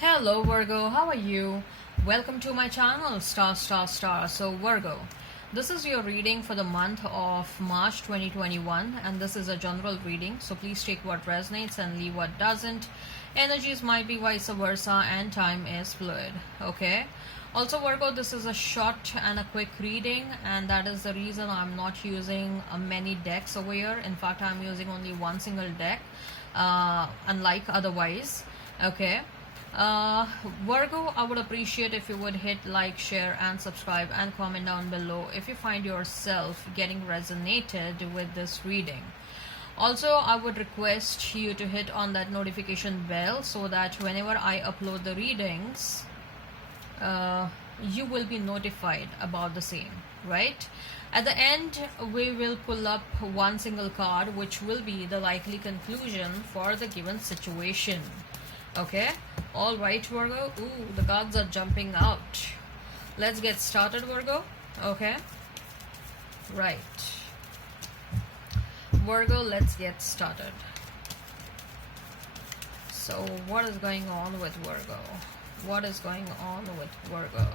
Hello Virgo, how are you? Welcome to my channel star star star. So Virgo, this is your reading for the month of March 2021 and this is a general reading, so please take what resonates and leave what doesn't. Energies might be vice versa and time is fluid, okay? Also Virgo, this is a short and a quick reading and that is the reason I'm not using many decks over here. In fact, I'm using only one single deck, unlike otherwise, okay? Virgo, I would appreciate if you would hit like, share and subscribe and comment down below if you find yourself getting resonated with this reading. Also, I would request you to hit on that notification bell so that whenever I upload the readings, you will be notified about the same, right? At the end, we will pull up one single card which will be the likely conclusion for the given situation. Okay, all right Virgo. Ooh, the cards are jumping out. Let's get started Virgo. Okay, right Virgo, let's get started. So what is going on with Virgo? What is going on with Virgo?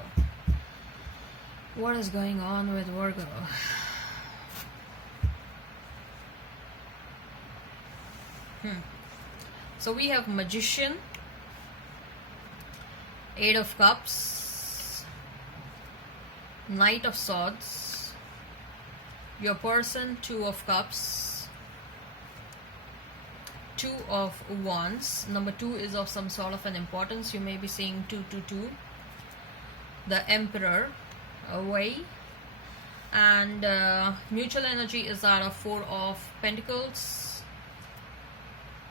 What is going on with Virgo? So we have Magician, Eight of Cups, Knight of Swords, your person, Two of Cups, Two of Wands. Number 2 is of some sort of an importance. You may be seeing 222. The Emperor away. And mutual energy is that of 4 of Pentacles,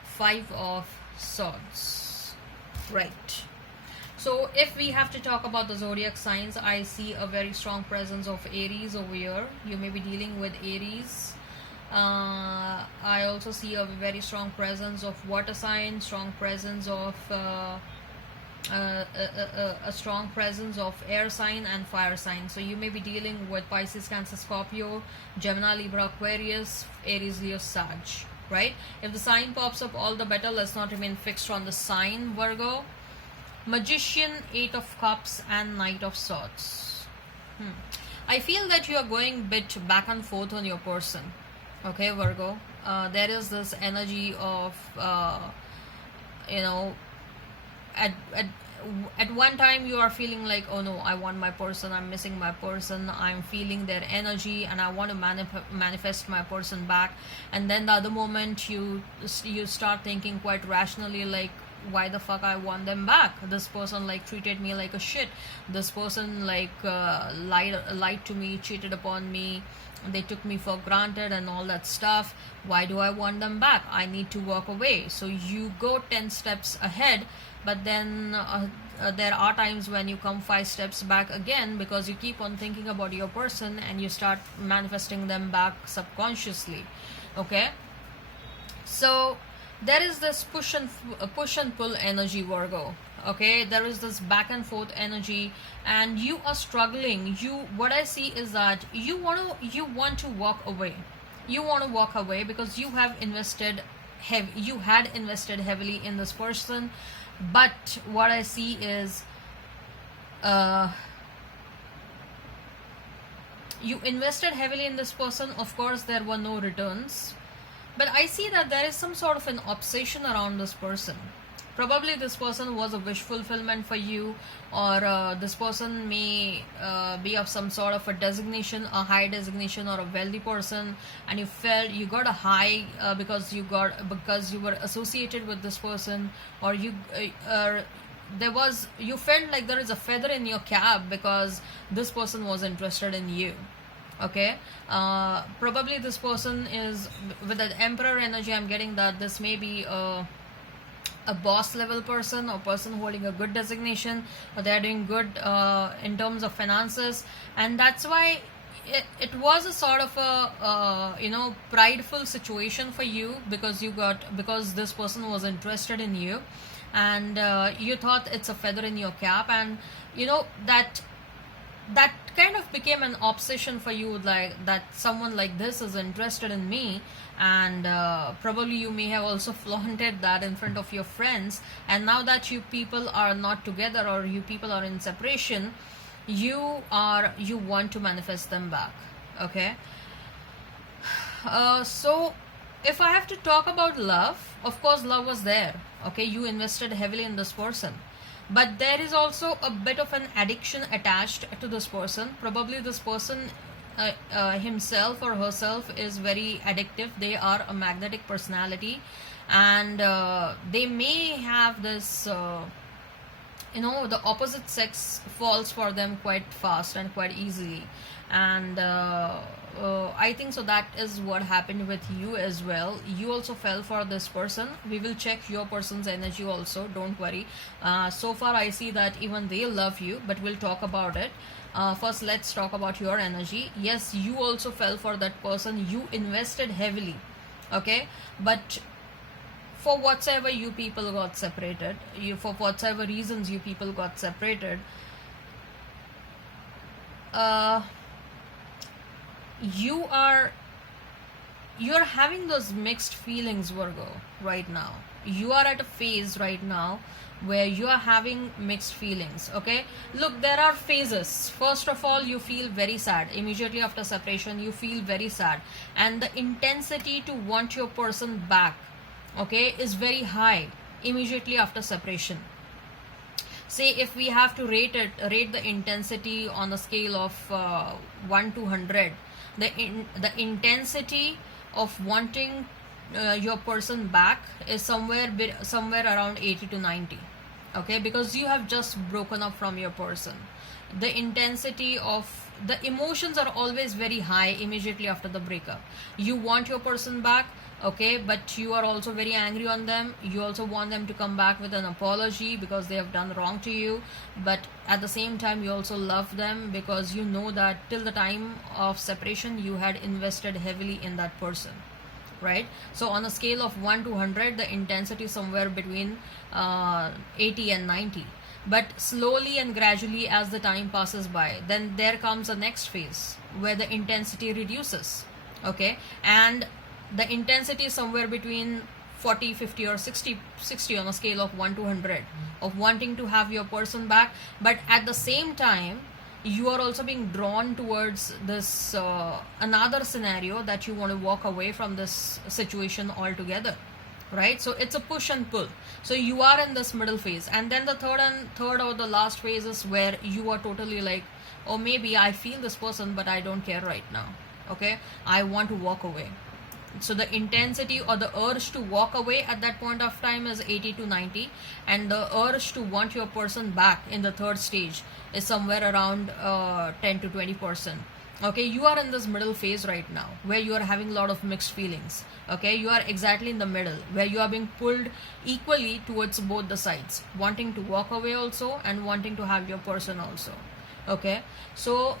5 of Swords. Right. So if we have to talk about the zodiac signs, I see a very strong presence of Aries over here. You may be dealing with Aries. I also see a very strong presence of water sign, strong presence of a strong presence of air sign and fire sign. So you may be dealing with Pisces, Cancer, Scorpio, Gemini, Libra, Aquarius, Aries, Leo, Sag, right? If the sign pops up, all the better. Let's not remain fixed on the sign, Virgo. Magician, Eight of Cups and Knight of Swords. I feel that you are going a bit back and forth on your person, okay Virgo. There is this energy of at one time you are feeling like, oh no, I want my person, I'm missing my person, I'm feeling their energy and I want to manifest my person back. And then the other moment you start thinking quite rationally, like, why the fuck I want them back? This person like treated me like a shit. This person like lied to me, cheated upon me, they took me for granted and all that stuff. Why do I want them back? I need to walk away. So you go 10 steps ahead, but then there are times when you come 5 steps back again because you keep on thinking about your person and you start manifesting them back subconsciously, okay? So there is this push and pull energy, Virgo, okay? There is this back and forth energy and you are struggling. What I see is that you want to walk away. You want to walk away because you had invested heavily in this person, but what I see is you invested heavily in this person. Of course there were no returns, but I see that there is some sort of an obsession around this person. Probably this person was a wish fulfillment for you, or this person may be of some sort of a designation, a high designation, or a wealthy person, and you felt you got a high because you were associated with this person, or you felt like there is a feather in your cap because this person was interested in you. Okay, probably this person is with that Emperor energy. I'm getting that this may be a boss level person or person holding a good designation, or they're doing good in terms of finances, and that's why it was a sort of a prideful situation for you because this person was interested in you, and you thought it's a feather in your cap, and that kind of became an obsession for you, like that someone like this is interested in me, and probably you may have also flaunted that in front of your friends, and now that you people are not together, or you people are in separation, you want to manifest them back. Okay. So if I have to talk about love, of course love was there. Okay, you invested heavily in this person, but there is also a bit of an addiction attached to this person. Probably this person himself or herself is very addictive. They are a magnetic personality, and they may have this the opposite sex falls for them quite fast and quite easily, and I think so that is what happened with you as well. You also fell for this person. We will check your person's energy also, don't worry. So far I see that even they love you, but we'll talk about it. First let's talk about your energy. Yes, you also fell for that person. You invested heavily, okay, but for whatsoever you people got separated, for whatsoever reasons you people got separated, you're having those mixed feelings, Virgo, right now. You are at a phase right now where you are having mixed feelings. Okay, look, there are phases. First of all, you feel very sad immediately after separation. You feel very sad, and the intensity to want your person back, okay, is very high immediately after separation. Say if we have to rate the intensity on a scale of 1 to 100, the intensity of wanting your person back is somewhere around 80 to 90. Okay, because you have just broken up from your person. The intensity of the emotions are always very high immediately after the breakup. You want your person back, okay, but you are also very angry on them. You also want them to come back with an apology because they have done wrong to you, but at the same time you also love them because you know that till the time of separation you had invested heavily in that person, right? So on a scale of 1 to 100, the intensity is somewhere between 80 and 90. But slowly and gradually as the time passes by, then there comes a next phase where the intensity reduces, okay, and the intensity is somewhere between 40, 50 or 60 on a scale of 1 to 100 of wanting to have your person back. But at the same time you are also being drawn towards this another scenario that you want to walk away from this situation altogether, right? So it's a push and pull. So you are in this middle phase, and then the third or the last phase is where you are totally like, oh, maybe I feel this person but I don't care right now, okay, I want to walk away. So the intensity or the urge to walk away at that point of time is 80 to 90, and the urge to want your person back in the third stage is somewhere around 10 to 20%. Okay, you are in this middle phase right now where you are having a lot of mixed feelings. Okay, you are exactly in the middle where you are being pulled equally towards both the sides, wanting to walk away also and wanting to have your person also. Okay, so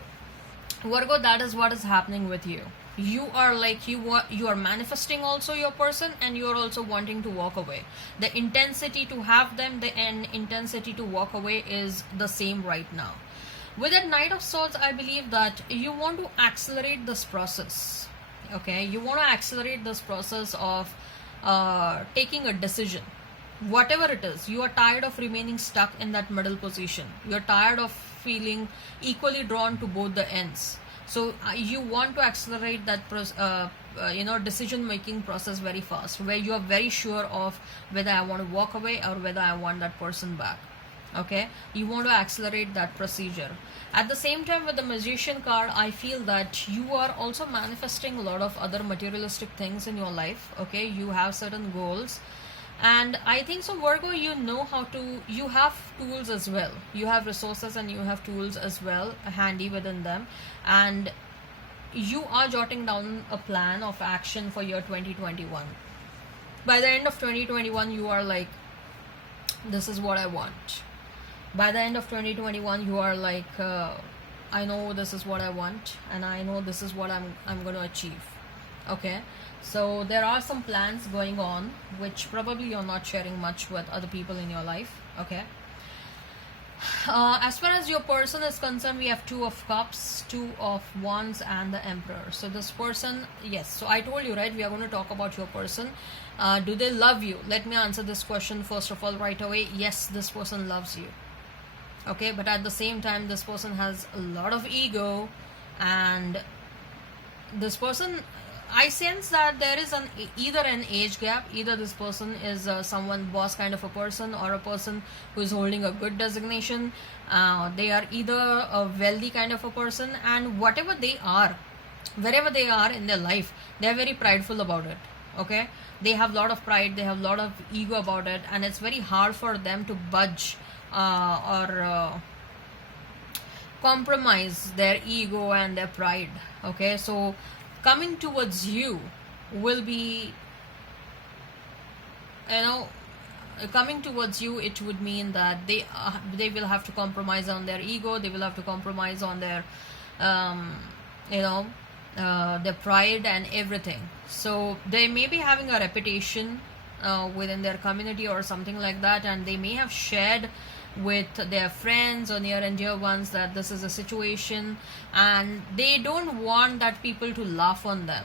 Virgo, that is what is happening with you. You are like, you are manifesting also your person, and you are also wanting to walk away. The intensity to have them, the intensity to walk away is the same right now. With that Knight of Swords, I believe that you want to accelerate this process. Okay, you want to accelerate this process of taking a decision. Whatever it is, you are tired of remaining stuck in that middle position. You are tired of feeling equally drawn to both the ends. So you want to accelerate that decision making process very fast, where you are very sure of whether I want to walk away or whether I want that person back. Okay, you want to accelerate that procedure. At the same time, with the Magician card, I feel that you are also manifesting a lot of other materialistic things in your life. Okay, you have certain goals, and I think so, Virgo, you know how to, you have tools as well, you have resources and you have tools as well handy within them, and you are jotting down a plan of action for year 2021. By the end of 2021, you are like, this is what I want. By the end of 2021, you are like, I know this is what I want, and I know this is what I'm going to achieve. Okay, so there are some plans going on which probably you're not sharing much with other people in your life. Okay, As far as your person is concerned, we have Two of Cups, Two of Wands, and the Emperor. So this person, yes. So I told you, right? We are going to talk about your person. Do they love you? Let me answer this question first of all right away. Yes, this person loves you. Okay, but at the same time, this person has a lot of ego, and this person, I sense that there is either an age gap. Either this person is someone boss kind of a person, or a person who is holding a good designation. They are either a wealthy kind of a person, and whatever they are, wherever they are in their life, they are very prideful about it. Okay, they have a lot of pride, they have a lot of ego about it, and it's very hard for them to budge or compromise their ego and their pride. Okay, so coming towards you will be, you know, coming towards you, it would mean that they will have to compromise on their ego, they will have to compromise on their you know their pride and everything. So they may be having a reputation within their community or something like that, and they may have shared with their friends or near and dear ones that this is a situation, and they don't want that people to laugh on them.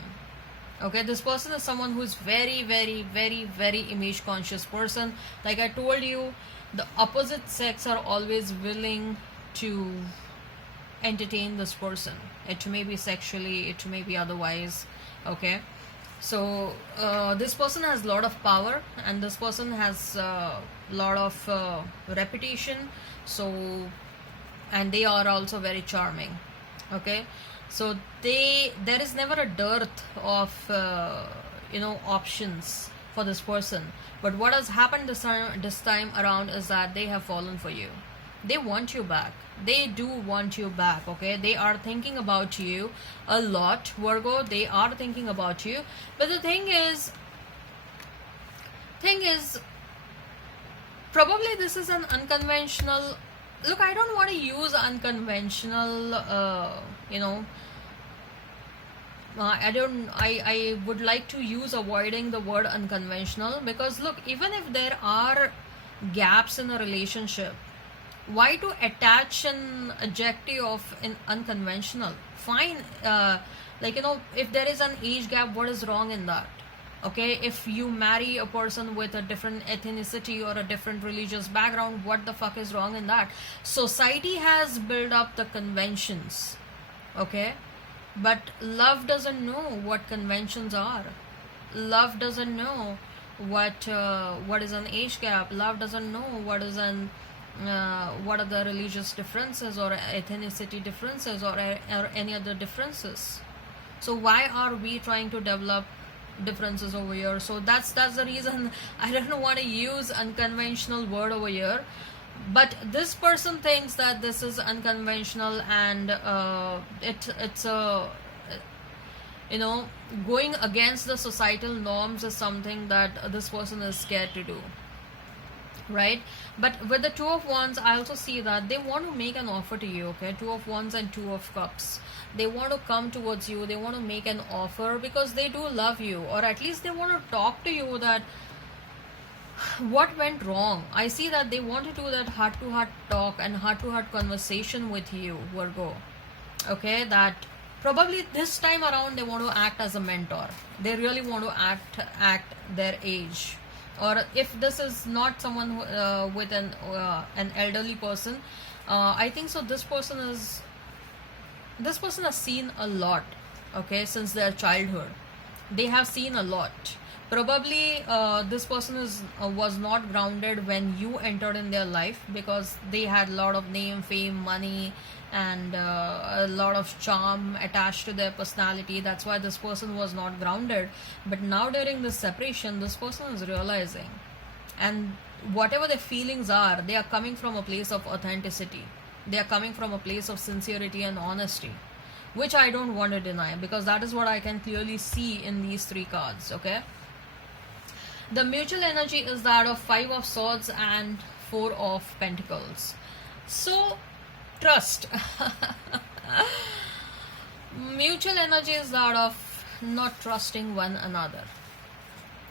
Okay, this person is someone who is very, very, very, very image conscious person. Like I told you, the opposite sex are always willing to entertain this person. It may be sexually, it may be otherwise. Okay, so this person has a lot of power, and this person has a lot of reputation. So, and they are also very charming. Okay, so there is never a dearth of options for this person. But what has happened this time around is that they have fallen for you. They want you back, they do want you back. Okay, they are thinking about you a lot, Virgo. They are thinking about you, but the thing is probably this is an unconventional look. I don't want to use unconventional I would like to use avoiding the word unconventional, because look, even if there are gaps in a relationship, why to attach an adjective of an unconventional? Fine, if there is an age gap, what is wrong in that? Okay, if you marry a person with a different ethnicity or a different religious background, what the fuck is wrong in that? Society has built up the conventions. Okay, but love doesn't know what conventions are. Love doesn't know what is an age gap. Love doesn't know what is an what are the religious differences or ethnicity differences or any other differences. So why are we trying to develop differences over here? So that's the reason I don't want to use unconventional word over here. But this person thinks that this is unconventional, and it's a going against the societal norms is something that this person is scared to do, right? But with the Two of Wands, I also see that they want to make an offer to you. Okay, Two of Wands and Two of Cups, they want to come towards you, they want to make an offer because they do love you, or at least they want to talk to you that what went wrong. I see that they want to do that heart to heart talk and heart to heart conversation with you, Virgo. Okay, that probably this time around they want to act as a mentor. They really want to act their age. Or if this is not someone who, with an elderly person, I think so this person has seen a lot. Okay, since their childhood they have seen a lot. Probably this person was not grounded when you entered in their life, because they had a lot of name, fame, money, and a lot of charm attached to their personality. That's why this person was not grounded. But now during this separation, this person is realizing, and whatever their feelings are, they are coming from a place of authenticity. They are coming from a place of sincerity and honesty, which I don't want to deny, because that is what I can clearly see in these three cards. Okay, the mutual energy is that of Five of Swords and Four of Pentacles. So trust. Mutual energy is that of not trusting one another.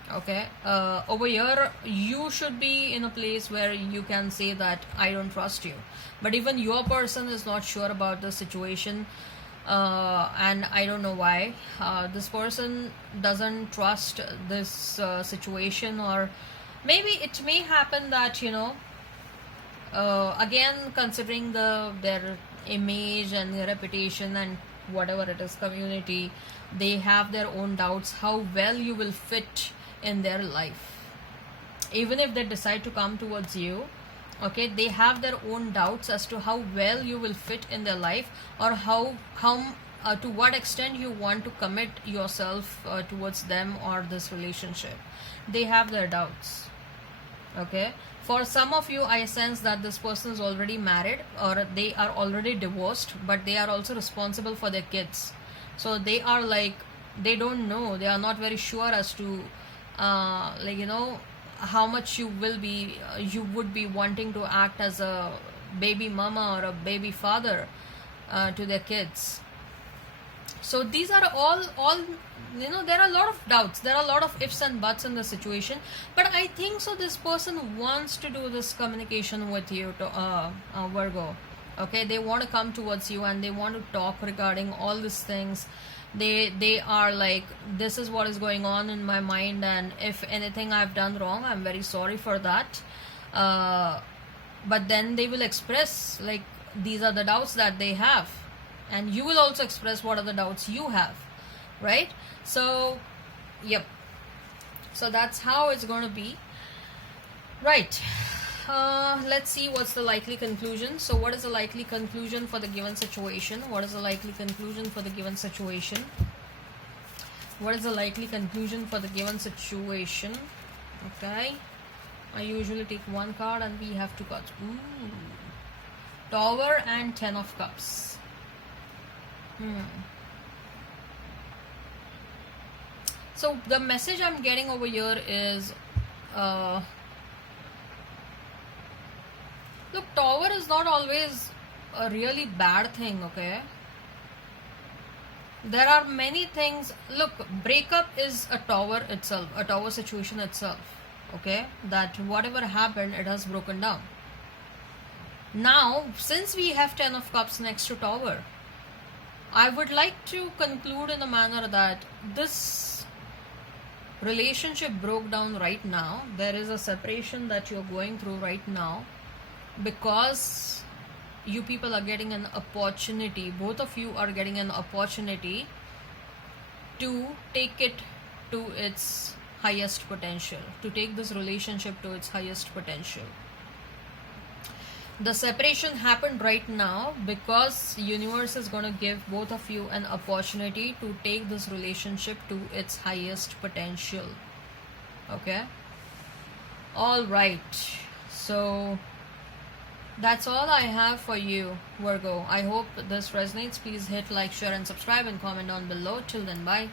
Okay, over here you should be in a place where you can say that I don't trust you, but even your person is not sure about the situation, and I don't know why this person doesn't trust this situation. Or maybe it may happen that, again, considering their image and their reputation and whatever it is, community, they have their own doubts how well you will fit in their life. Even if they decide to come towards you, okay, they have their own doubts as to how well you will fit in their life, or how to what extent you want to commit yourself towards them or this relationship. They have their doubts. Okay, for some of you, I sense that this person is already married or they are already divorced, but they are also responsible for their kids. So they are like, they don't know, they are not very sure as to how much you would be wanting to act as a baby mama or a baby father to their kids. So these are all there are a lot of doubts, there are a lot of ifs and buts in the situation, but I think so this person wants to do this communication with you, to Virgo. Okay, they want to come towards you and they want to talk regarding all these things. They are like, this is what is going on in my mind, and if anything I've done wrong, I'm very sorry for that. But then they will express, like, these are the doubts that they have, and you will also express what are the doubts you have, right? So yep, so that's how it's going to be, right? Let's see what's the likely conclusion. So what is the likely conclusion for the given situation? What is the likely conclusion for the given situation? What is the likely conclusion for the given situation? Okay, I usually take one card and we have two cards. Ooh. Tower and 10 of Cups. So the message I'm getting over here is, look, Tower is not always a really bad thing, okay? There are many things. Look, breakup is a Tower itself, a Tower situation itself, okay? That whatever happened, it has broken down. Now, since we have 10 of Cups next to Tower, I would like to conclude in a manner that this relationship broke down right now. There is a separation that you're going through right now because you people are getting an opportunity, both of you are getting an opportunity to take it to its highest potential, to take this relationship to its highest potential. The separation happened right now because universe is going to give both of you an opportunity to take this relationship to its highest potential. Okay, all right, so that's all I have for you, Virgo. I hope this resonates. Please hit like, share and subscribe and comment down below. Till then, bye.